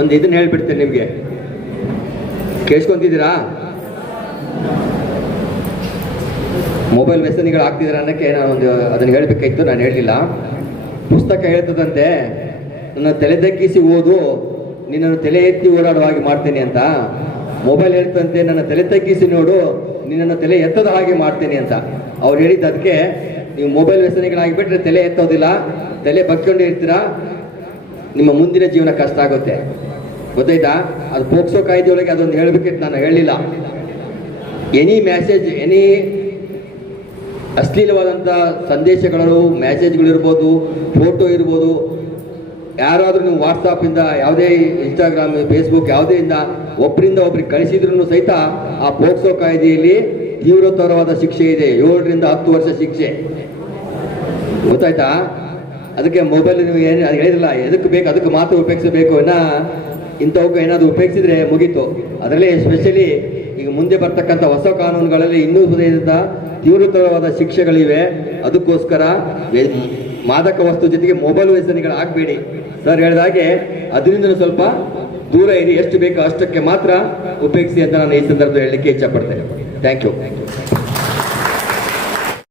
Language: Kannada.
ಒಂದು ಇದನ್ನ ಹೇಳ್ಬಿಡ್ತೇನೆ ನಿಮಗೆ. ಕೇಳಿಸ್ಕೊಂತಿದ್ದೀರಾ? ಮೊಬೈಲ್ ವ್ಯಸನಿಗಳು ಆಗ್ತಿದ್ದೀರಾ ಅನ್ನೋಕ್ಕೆ ನಾನು ಒಂದು ಅದನ್ನು ಹೇಳಬೇಕಾಯ್ತು, ನಾನು ಹೇಳಲಿಲ್ಲ. ಪುಸ್ತಕ ಹೇಳ್ತದಂತೆ, ನನ್ನ ತಲೆ ತಗ್ಗಿಸಿ ಓದು, ನಿನ್ನನ್ನು ತಲೆ ಎತ್ತಿ ಓಡಾಡುವ ಹಾಗೆ ಮಾಡ್ತೇನೆ ಅಂತ. ಮೊಬೈಲ್ ಹೇಳ್ತಂತೆ ನನ್ನ ತಲೆ ತಗ್ಗಿಸಿ ನೋಡು, ನಿನ್ನನ್ನು ತಲೆ ಎತ್ತದ ಹಾಗೆ ಮಾಡ್ತೇನೆ ಅಂತ. ಅವ್ರು ಹೇಳಿದ್ದು ಅದಕ್ಕೆ ನೀವು ಮೊಬೈಲ್ ವ್ಯಸನಿಗಳಾಗಿಬಿಟ್ರೆ ತಲೆ ಎತ್ತೋದಿಲ್ಲ, ತಲೆ ಬಗ್ಕೊಂಡು ಇರ್ತೀರಾ? ನಿಮ್ಮ ಮುಂದಿನ ಜೀವನ ಕಷ್ಟ ಆಗುತ್ತೆ. ಗೊತ್ತಾಯ್ತಾ? ಅದು ಪೋಕ್ಸೋ ಕಾಯ್ದೆಯೊಳಗೆ ಅದೊಂದು ಹೇಳಬೇಕಿತ್ತು ನಾನು, ಹೇಳಲಿಲ್ಲ. ಎನಿ ಮ್ಯಾಸೇಜ್ ಎನಿ ಅಶ್ಲೀಲವಾದಂಥ ಸಂದೇಶಗಳು ಮ್ಯಾಸೇಜ್ಗಳು ಇರ್ಬೋದು ಫೋಟೋ ಇರ್ಬೋದು, ಯಾರಾದರೂ ನೀವು ವಾಟ್ಸಾಪಿಂದ ಯಾವುದೇ ಇನ್ಸ್ಟಾಗ್ರಾಮ್ ಫೇಸ್ಬುಕ್ ಯಾವುದೇ ಇಂದ ಒಬ್ಬರಿಂದ ಒಬ್ರಿಗೆ ಕಳಿಸಿದ್ರು ಸಹಿತ ಆ ಪೋಕ್ಸೋ ಕಾಯ್ದೆಯಲ್ಲಿ ತೀವ್ರತರವಾದ ಶಿಕ್ಷೆ ಇದೆ. ಏಳರಿಂದ ಹತ್ತು ವರ್ಷ ಶಿಕ್ಷೆ. ಗೊತ್ತಾಯ್ತಾ? ಅದಕ್ಕೆ ಮೊಬೈಲ್ ನೀವು ಏನು ಅದು ಹೇಳಿರಲ್ಲ ಎದಕ್ಕೆ ಬೇಕು, ಅದಕ್ಕೆ ಮಾತ್ರ ಉಪಯೋಗಿಸಬೇಕು ಇನ್ನ ಇಂಥವಕ್ಕೆ ಏನಾದರೂ ಉಪಯೋಗಿಸಿದ್ರೆ ಮುಗೀತು. ಅದರಲ್ಲಿ ಎಸ್ಪೆಷಲಿ ಈಗ ಮುಂದೆ ಬರ್ತಕ್ಕಂಥ ಹೊಸ ಕಾನೂನುಗಳಲ್ಲಿ ಇನ್ನೂ ತೀವ್ರತರವಾದ ಶಿಕ್ಷೆಗಳಿವೆ. ಅದಕ್ಕೋಸ್ಕರ ಮಾದಕ ವಸ್ತು ಜೊತೆಗೆ ಮೊಬೈಲ್ ವ್ಯಸನಿಗಳು ಆಗಬೇಡಿ. ಸರ್ ಹೇಳಿದಾಗೆ ಅದರಿಂದ ಸ್ವಲ್ಪ ದೂರ ಇರಿ, ಎಷ್ಟು ಬೇಕೋ ಅಷ್ಟಕ್ಕೆ ಮಾತ್ರ ಉಪಯೋಗಿಸಿ ಅಂತ ನಾನು ಈ ಸಂದರ್ಭದಲ್ಲಿ ಹೇಳಲಿಕ್ಕೆ ಇಚ್ಛಪಡ್ತೇನೆ ಥ್ಯಾಂಕ್ ಯು